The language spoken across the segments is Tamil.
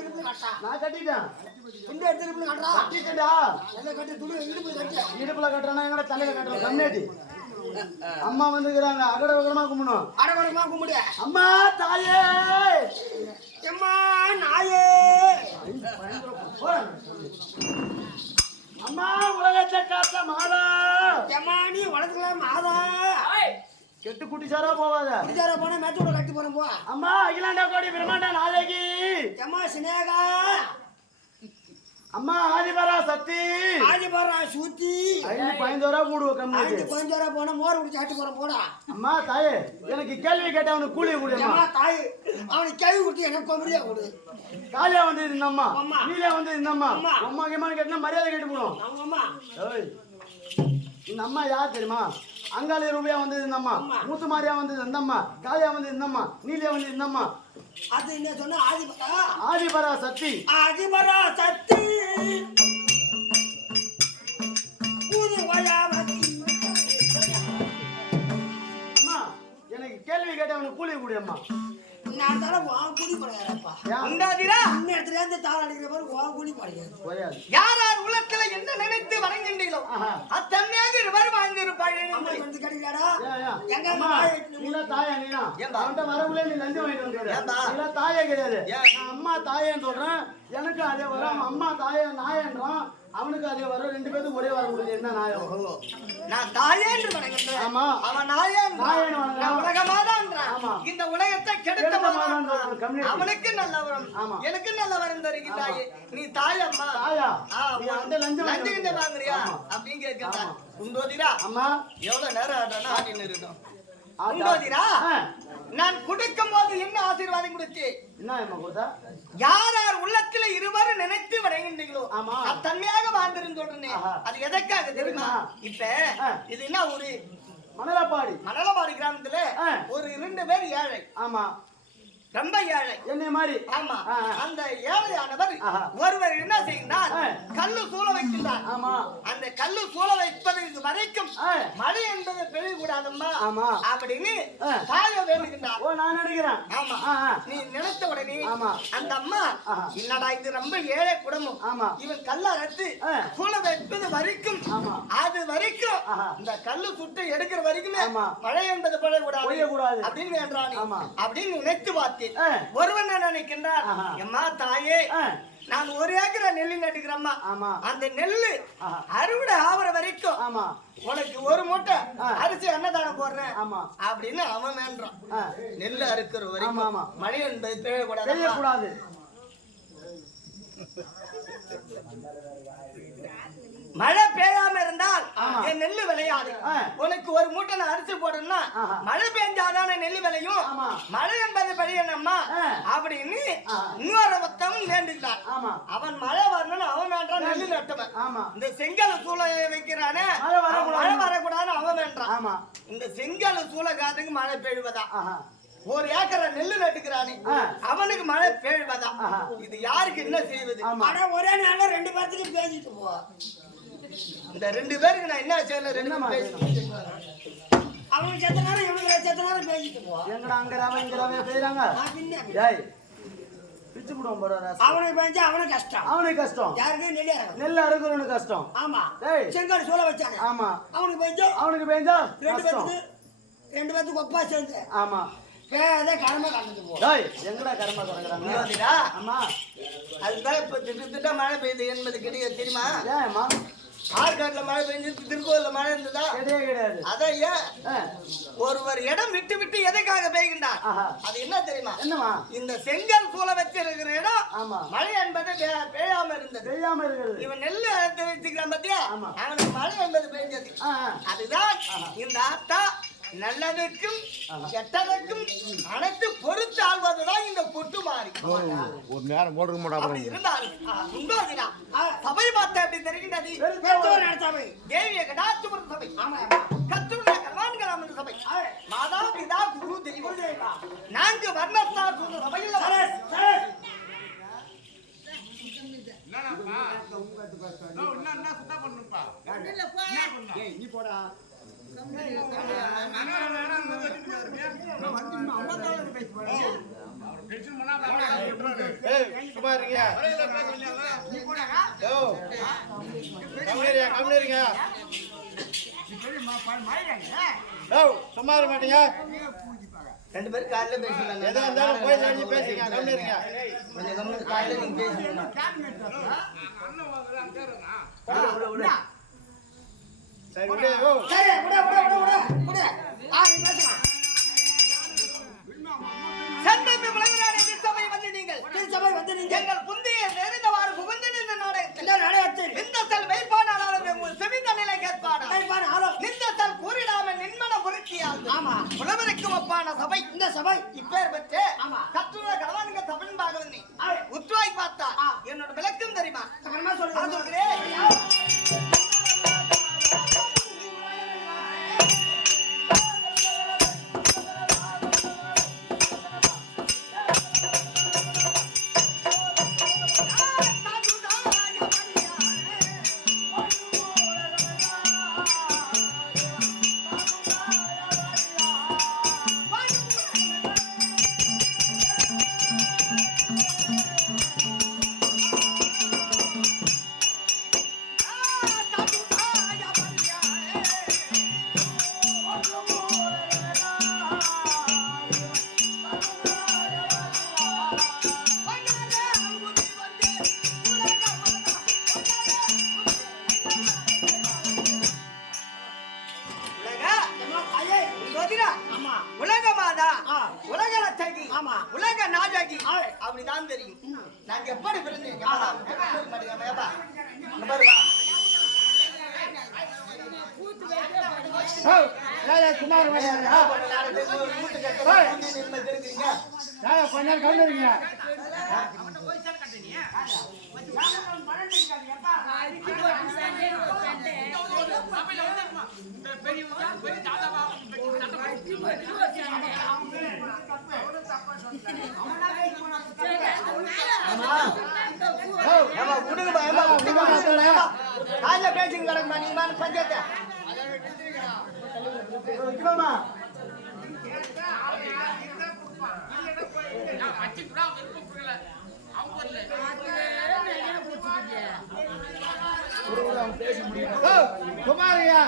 திருப்பி கட்டா நான் கட்டிட்டேன் இந்த திருப்பி கட்டா கட்டிட்டேன்டா எல்லாம் கட்டி துணி இடுப்புல கட்டி இடுப்புல கட்டுறேன்னா எங்கட தலையில கட்டுறேன் கம்மியாட்டி அம்மா வந்துக்கிறாங்க அகட வகரமா கும்பிடணும் அடகடமா கும்பிடு அம்மா தாயே அம்மா நாயே அம்மா உலகத்தை காத்த மாதா அம்மா நீ வளர்த்துக்கலாம் மாதா கெட்டு குட்டிச்சாரா போவாத குட்டிச்சாரா போனா மேத்தோட கட்டி போறோம் போ அம்மா அகிலாண்டா கோடி பிரம்மாண்டா நாளைக்கு அம்மா சினேகா அம்மா ஆதிபரா சக்தி ஆதிபரா சூத்தி 5 ரூபா மூடுவ கம்மி 5 ரூபா போனா மோர் குடிச்சு ஆட்டி போறோம் போடா அம்மா தாயே எனக்கு கேள்வி கேட்ட அவனுக்கு கூலி கொடு அம்மா தாய் அவனுக்கு கேள்வி கொடுத்து எனக்கு கொமரியா கொடு காலியா வந்து இருந்தம்மா அம்மா நீலே வந்து இருந்தம்மா அம்மா கேமான கேட்டா மரியாதை கேட்டு போறோம் அவங்க அம்மா ஏய் இந்த அம்மா யார் தெரியுமா அங்காளி ரூபாயா வந்து இருந்தம்மா மூத்து மாரியா வந்து இருந்தம்மா காலியா வந்து இருந்தம்மா நீலே வந்து இருந்தம்மா அது என்ன சொன்னா ஆதிபரா சக்தி ஆதிபரா சக்தி ஊதி வயாவதி அம்மா எனக்கு கேள்வி கேட்ட அவனுக்கு கூலி கொடு அம்மா நான் தர வாங்க கூலி போடுறப்பா உண்டாதிரா இந்த இடத்துல இருந்து தாள அடிக்கிற மாதிரி வாங்க கூலி போடுறது யார் யார் உள்ளத்துல என்ன நினைத்து வணங்குகின்றீர்களோ அத்தன்மையாக இருவர் வாழ்ந்திருப்பாள் அம்மா வந்து கடிக்காடா எங்க அம்மா நீல தாயா நீனா அவன்ட்ட வரவுல நீ லஞ்சம் வாங்கிட்டு வந்தற நீல தாயே கிடையாது நான் அம்மா தாயேன்னு சொல்றேன் எனக்கு அதே வரும் அம்மா தாயே நாயேன்றான் அவனுக்கு அதே வரும் ரெண்டு பேரும் ஒரே வர முடியாது என்ன நாயம் நான் தாயே என்று வணங்குகிறேன் ஆமா அவன் நாயே நாயேன்னு நான் உலகமாதான்றான் ஆமா இந்த உலகத்தை கெடுத்த அவனுக்கு நல்ல வரம் ஆமா எனக்கு நல்ல வரம் தருகிறாயே நீ தாய் அம்மா தாயா நீ அந்த லஞ்சம் வாங்குறியா அப்படின்னு கேட்கிறா உண்டோதிரா அம்மா எவ்வளவு நேரம் ஆடுறா ஆடின்னு இருக்கோம் உண்டோதிரா நான் கொடுக்கும் போது என்ன ஆசீர்வாதம் கொடுத்து என்ன அம்மா கொடுத்தா யார் யார் உள்ளத்துல இருவர் நினைத்து வரைகின்றீங்களோ ஆமா தன்மையாக வாழ்ந்திருந்தோடனே அது எதற்காக தெரியுமா இப்ப இது என்ன ஒரு மணலப்பாடி கிராமத்துல ஒரு 2 பேர் ஏழை ஆமா ரொம்ப ஏழை என்ன மாதிரி ஆமா அந்த ஏழையானவர் ஒருவர் என்ன செய்கிறார் கல்லு சூழ வைக்கின்றார் ஆமா அந்த கல்லு சூழ வைப்பதற்கு வரைக்கும் மழை என்பது பெய்யக்கூடாதம்மா ஆமா அப்படின்னு தாய வேண்டுகின்றார் ஓ நான் நினைக்கிறேன் ஆமா நீ நினைத்த உடனே ஆமா அந்த அம்மா என்னடா இது ரொம்ப ஏழை குடும்பம் ஆமா இவன் கல்ல அறுத்து சூழ வைப்பது வரைக்கும் அது வரைக்கும் இந்த கல்லு சுட்டு எடுக்கிற வரைக்குமே மழை என்பது பெய்யக்கூடாது அப்படின்னு வேண்டானே அப்படின்னு நினைத்து பார்த்து ஒருவன் நினைக்கின்றார் அம்மா தாயே நான் 1 ஏக்கர் நெல்லு நட்டுக்கிறேம்மா அந்த நெல்லு அறுவடை ஆவற வரைக்கும் உனக்கு 1 மூட்டை அரிசி அன்னதானம் போடுறேன் அப்படின்னு அவன் வேண்டான் நெல்லு அறுக்கிற வரைக்கும் மழை என்பது பெய்யக்கூடாது மழை பெய்யாம இருந்தால் என் நெல்லு விளையாது உனக்கு 1 மூட்டை நான் அரிசி போடணும்னா மழை பெய்ஞ்சாதான நெல்லு விளையும் மழை என்பது பெய்யணும்மா அப்படின்னு இன்னொரு ஒருத்தவன் வேண்டுகிறான் அவன் மழை வரணும்னு அவன் வேண்டான் நெல்லு நட்டவன் இந்த செங்கல் சூளை வைக்கிறானே மழை வரக்கூடாதுன்னு அவன் வேண்டான் இந்த செங்கல் சூளை காத்துக்கு மழை பெய்வதா 1 ஏக்கர் நெல்லு நட்டுக்கிறானே அவனுக்கு மழை பெய்வதா இது யாருக்கு என்ன செய்வது ஒரே நாள்ல 2 பேர்த்துக்கு பேசிட்டு போ இந்த 2 பேருக்கு நான் என்ன செய்யல 2 பேசி அவனுக்கு செத்த நேரம் இவனுக்கு செத்த நேரம் பேசிட்டு போ எங்கடா அங்கராவே பேசுறாங்க டேய் பிச்சு புடுவோம் போறா அவனுக்கு பேஞ்சா அவனுக்கு கஷ்டம் யாருக்கு நெல் அறுக்குறவனுக்கு கஷ்டம் ஆமா டேய் செங்கல் சூளை வச்சானே ஆமா அவனுக்கு பேஞ்சா 2 பேத்துக்கு ஒப்பா சேர்ந்து ஆமா கேத கர்ம கண்டது போ டேய் எங்கடா கர்ம கறங்கறாங்க ஆமா அதுதான் இப்ப திட்ட மழை பெய்யுது என்பது கிடையாது தெரியுமா ஏமா ஆற்காட்டுல மழை பெஞ்சு திருக்கோயில்ல மழை இருந்ததா கிடையாது அதான் ஏன் ஒரு இடம் விட்டு விட்டு எதுக்காக பெய்கின்றார் அது என்ன தெரியுமா என்னமா இந்த செங்கல் சூழ வச்சிருக்கிற இடம் மழை என்பது பெய்யாம இருக்கிறது இவன் நெல்லு வச்சுக்கிறான் பத்தியா அவனுக்கு மழை என்பது பெய்ஞ்சது அதுதான் இந்த ஆத்தா நல்லதுக்கும் கெட்டதுக்கும் அனைத்து பொறுத்து ஆள்வதுதான் இந்த பொட்டு மாறி ஒரு நேரம் போடுக்க மாட்டாங்க இருந்தாலும் சபை பார்த்தா எப்படி தெரிகின்றது சபை தேவிய கடாச்சுபுர சபை கத்துடைய கர்மான்களாம் சபை மாதா பிதா குரு தெய்வம் 4 வர்ணத்தார் சூழ்ந்த சபையில் நீ போடா ஏய் சும்மா இருங்க யோ கம்மிருங்க யோ சும்மா இருக்க மாட்டீங்க ரெண்டு பேரும் காலையில பேசுறாங்க எதா இருந்தாலும் போய் அடிச்சு பேசுங்க கம்மிருங்க கொஞ்சம் கம்மி காலையில நீங்க பேசுங்க சரி விடு யோ சரி விடு நீ பேசுங்க சந்தமே மலங்கரானே திருச்சபை வந்து நீங்கள் திருச்சபை வந்து நீங்க எங்கள் புந்திய நிறைந்தவாறு புகுந்து நின்ற நாடகத்தில் இந்த நாடகத்தில் இந்த தல் வைப்பானாலும் உங்கள் செவிந்த நிலை கேட்பானா வைப்பான ஆளோ நின்ற தல் கூறிடாம நின்மன பொருட்சியால் ஆமா புலவருக்கு ஒப்பான சபை இந்த சபை இப்பேர் பெற்று ஆமா கற்றுள்ள கலவானுங்க சபையின் பாகவனி உத்வாய் பார்த்தா என்னோட விளக்கம் தெரியுமா சகலமா நான் சொல்லுங்க சொல்கிறேன் உலக மாதா உலக லட்சகி உலக நாயகி அப்படிதான் தெரியும் நாங்க எப்படி பிறந்தீங்க குமார் கொஞ்ச நேரம் கம்மிருங்க பேசுங்க கிடக்குமா நீங்க பஞ்சாயத்து குமாரியா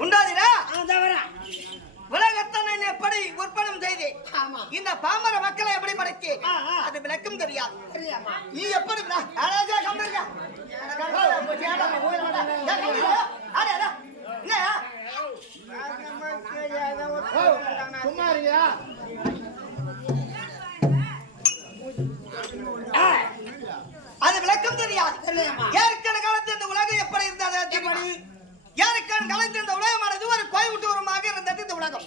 உண்டாதிரா உலகத்தனை எப்படி உற்பனம் செய்து இந்த பாமர மக்களை எப்படி படைக்கு அது விளக்கம் தெரியாது நீ எப்படி குமாரியா அது விளக்கம் தெரியாது ஏற்கனவே காலத்தில் இந்த உலகம் எப்படி இருந்தது யாருக்கான காலத்தில் இந்த உலகமானது ஒரு கோயம்புத்தூரமாக இருந்தது இந்த உலகம்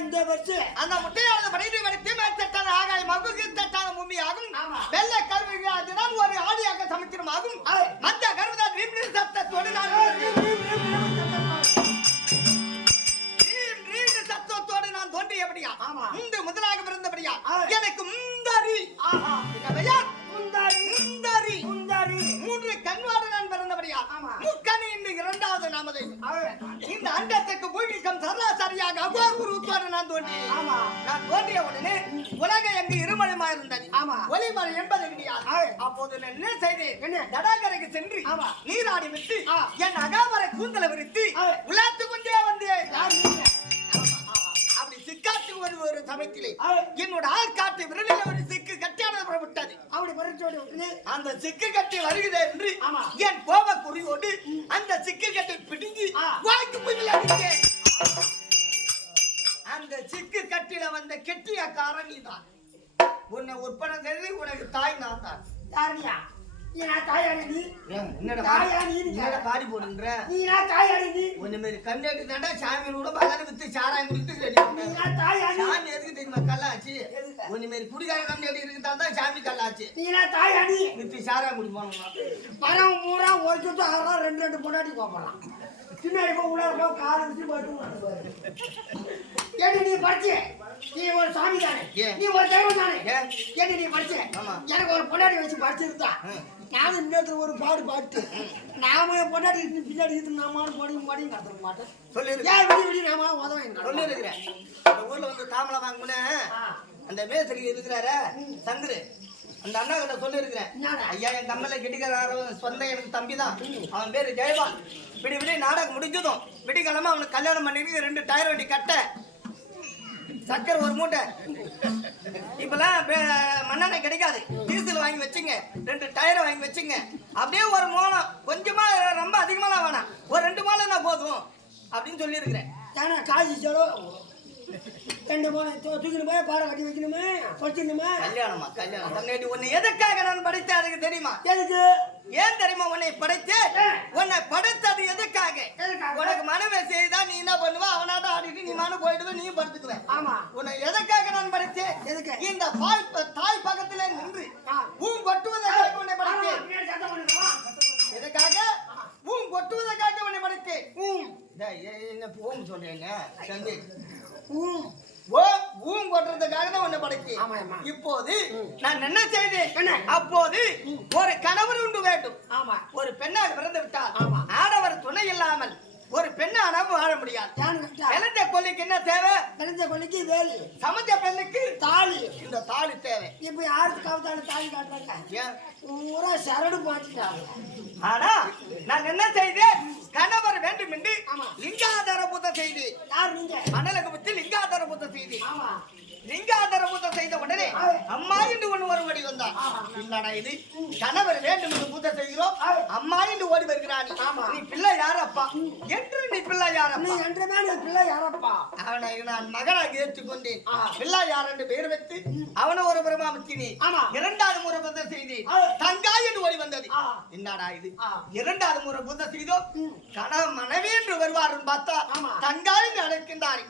இந்த வருஷ அந்த முட்டையானது படித்து வெடித்து மேற்சட்டான ஆகாயமாகும் கீழ்த்தட்டான பூமியாகும் வெள்ளை கருவி அதுதான் ஒரு ஆடியாக சமுத்திரமாகும் மந்த கருவிதான் ரீம் சத்தத்தோடு நான் சத்தத்தோடு நான் தோன்றியபடியா இந்த முதலாக பிறந்தபடியா எனக்கு முந்தாரி மூன்று கண்வாடு நான் பிறந்தபடியா முக்கணி இன்னும் இரண்டாவது நாமதை இந்த அண்டத்துக்கு பூமிக்கம் சராசரியாக அவ்வாறு உருவாடு நான் தோன்றிய உடனே உலகம் எங்கு இருமயமா இருந்தது ஒளிமலை என்பது கிடையாது அப்போது நான் என்ன செய்தேன் தடாகரைக்கு சென்று நீராடி விட்டு என் அகாமரை கூந்தலை விரித்து உலாத்து கொண்டே வந்தேன் அப்படி சிக்காட்டு ஒரு சமயத்திலே என்னோட ஆள்காட்டு விரலில் ஒரு சிக்கு கட்டியானது புறப்பட்டது அப்படி பறிச்சோடு அந்த சிக்கு கட்டி வருகிறது என்று என் கோப குறியோடு அந்த சிக்கு கட்டை பிடுங்கி வாய்க்கு போய் அடித்தேன் அந்த சிக்கு கட்டில வந்த கெட்டிய காரணி தான் உன்னை உற்பத்தி செய்து உனக்கு தாய் நான் தான் யாருனியா நீனா தாயாடி நீ என்னடா பாடி போடுன்ற நீனா தாயாடி நீ உன்னை மாதிரி கண்டேட்டு தாண்டா சாமியோட பகல வித்து சாராயம் குடித்து நீனா தாயாடி சாமி எதுக்கு தெரியுமா கல்லாச்சு உன்னை மாதிரி குடிகார கண்டேட்டு இருக்குதான் தான் சாமி கல்லாச்சு நீனா தாயாடி வித்து சாராயம் குடி போனோம் பரம் பூரா ஒரு சுத்து ஆகலாம் ரெண்டு பொண்டாட்டி போகலாம் பின்னாடி போய் உள்ள போ கால் வச்சு போட்டு ஏடி நீ படிச்சே நீ ஒரு சாமி தானே நீ ஒரு தெய்வம் தானே ஏடி நீ படிச்சே எனக்கு ஒரு பொண்டாட்டி வச்சு படிச்சிருந்தா நானும் இன்னொருத்தர் ஒரு பாடு பாட்டு நாம என் பொண்டாட்டி பின்னாடி இருந்து நாமாலும் போடியும் கடத்த மாட்டேன் சொல்லிருக்கேன் ஏன் விடி விடி நாம உதவ சொல்லிருக்கிறேன் அந்த ஊர்ல வந்து தாமலை வாங்கினே அந்த மேஸ்திரி இருக்கிறார சங்கரு அந்த அண்ணா கிட்ட சொல்லிருக்கிறேன் ஐயா என் கம்மல கெட்டிக்கார சொந்த எனக்கு தம்பி தான் அவன் பேரு ஜெயபால் விடி விடி நாடகம் முடிஞ்சதும் விடிக்கிழமை அவனுக்கு கல்யாணம் பண்ணிருக்கு 2 டயர் வண்டி கட்ட சக்கரை ஒரு மூட்டை இப்பெல்லாம் மண்ணெண்ணெய் கிடைக்காது டீசல் வாங்கி வச்சுங்க 2 டயரை வாங்கி வச்சுங்க அப்படியே ஒரு மோளம் கொஞ்சமா ரொம்ப அதிகமாலாம் வேணாம் ஒரு 2 மோளம்னா போதும் அப்படின்னு சொல்லியிருக்கிறேன் ஏன்னா காசு செலவு 2 மூணு தூக்கிட்டு போய் பாறை கட்டி வைக்கணுமே கொச்சிடணுமே கல்யாணம் தன்னேடி உன்னை எதுக்காக நான் படைத்தேன் அதுக்கு தெரியுமா எதுக்கு ஏன் தெரியுமா உன்னை படைத்தேன் உன்னை படைத்தது எதுக்காக உனக்கு மனவே செய்தா நீ என்ன பண்ணுவ அவனாட்ட ஆடிட்டு நீ மனு போயிடுவ நீயும் படுத்துக்குவேன் ஆமா உன்னை எதுக்காக நான் படைத்தேன் எதுக்கு இந்த தாய் பக்கத்துல நின்று கொட்டுவதற்காக உன்னை படைத்தேன் எதுக்காக கொட்டுவதற்காக உன்னை படைத்தேன் என்ன பூம் சொல்றீங்க தம்பி கொட்டுறதுக்காக தான் உன்னை படைத்தேன் இப்போது நான் என்ன செய்தேன் அப்போது ஒரு கணவர் உண்டு வேண்டும் ஒரு பெண்ணாக பிறந்து விட்டால் ஆடவர் துணை இல்லாமல் ஒரு பெண்ணானவும் வாழ முடியாது விளைஞ்ச கொல்லிக்கு என்ன தேவை விளைஞ்ச கொல்லிக்கு வேலி சமைச்ச பெண்ணுக்கு தாலி இந்த தாலி தேவை இப்ப யாருக்கு கவுத்தாலும் தாலி காட்டுறாங்க பூரா சரடு மாட்டிட்டாங்க ஆனா நான் என்ன செய்தேன் கணவர் வேண்டும் என்று லிங்காதார பூத்த செய்தி யார் நீங்க மணலுக்கு பத்தி லிங்காதார பூத்த செய்தி லிங்காதார பூத்த செய்த உடனே அம்மா என்று ஒண்ணு ஒருபடி வந்தான் இல்லடா இது கணவர் வேண்டும் என்று பூத்த செய்கிறோம் அம்மா என்று ஓடி வருகிறான் நீ பிள்ளை யாரப்பா என்று நீ பிள்ளை யாரப்பா நீ என்றுதான் பிள்ளை யாரப்பா அவனை நான் மகனாக ஏற்றுக்கொண்டேன் பிள்ளை யார் என்று பெயர் வைத்து அவனை ஒரு பிரமாமத்தினி 2வது முறை பூத்த செய்தி தங்காய் என்று ஓடி வந்தது என்னடா இது 2வது முறை பூத்த செய்தோ கணவன் மனைவி என்று வருவார் பார்த்தா தங்காய் என்று அழைக்கின்றார்